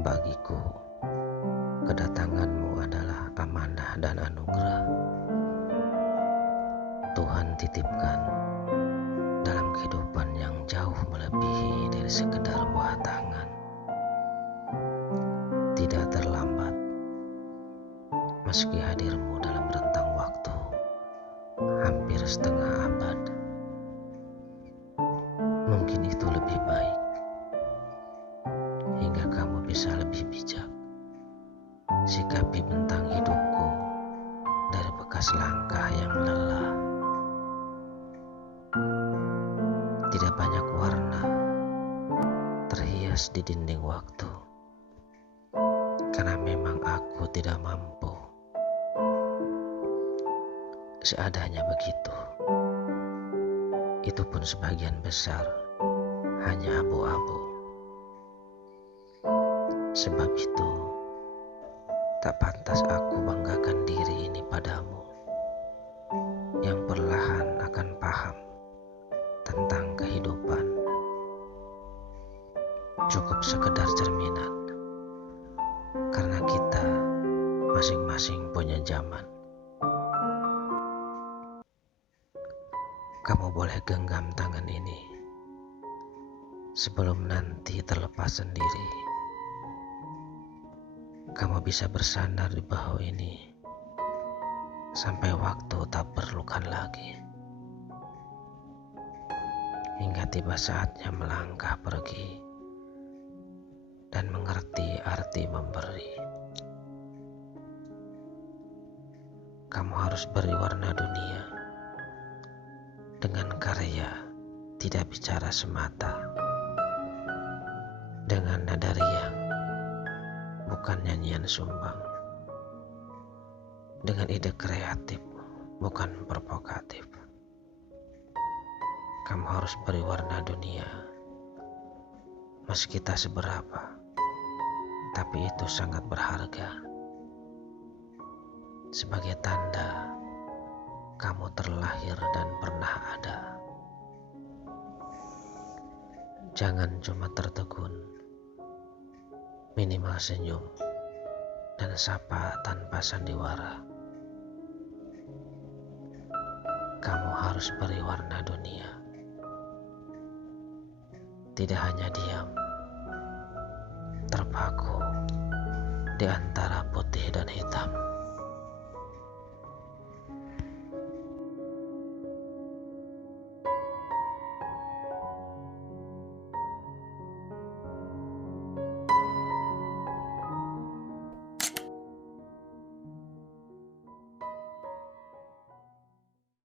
Bagiku, kedatanganmu adalah amanah dan anugerah. Tuhan titipkan dalam kehidupan yang jauh melebihi dari sekedar buah tangan. Tidak terlambat, meski hadirmu dalam rentang waktu hampir setengah abad. Mungkin itu lebih baik, hingga kamu bisa lebih bijak sikapi bentang hidupku dari bekas langkah yang lelah. Tidak banyak warna terhias di dinding waktu, karena memang aku tidak mampu. Seadanya begitu. Itu pun sebagian besar hanya abu-abu. Sebab itu, tak pantas aku banggakan diri ini padamu, yang perlahan akan paham tentang kehidupan. Cukup sekedar cerminan, karena kita masing-masing punya zaman. Kamu boleh genggam tangan ini sebelum nanti terlepas sendiri. Kamu bisa bersandar di bahu ini sampai waktu tak perlukan lagi, hingga tiba saatnya melangkah pergi dan mengerti arti memberi. Kamu harus beri warna dunia dengan karya, tidak bicara semata, dengan nada riang, bukan nyanyian sumbang, dengan ide kreatif, bukan provokatif. Kamu harus beri warna dunia, meski tak seberapa, tapi itu sangat berharga, sebagai tanda kamu terlahir dan pernah ada. Jangan cuma tertegun, minimal senyum dan sapa tanpa sandiwara. Kamu harus beri warna dunia, tidak hanya diam, terpaku di antara putih dan hitam.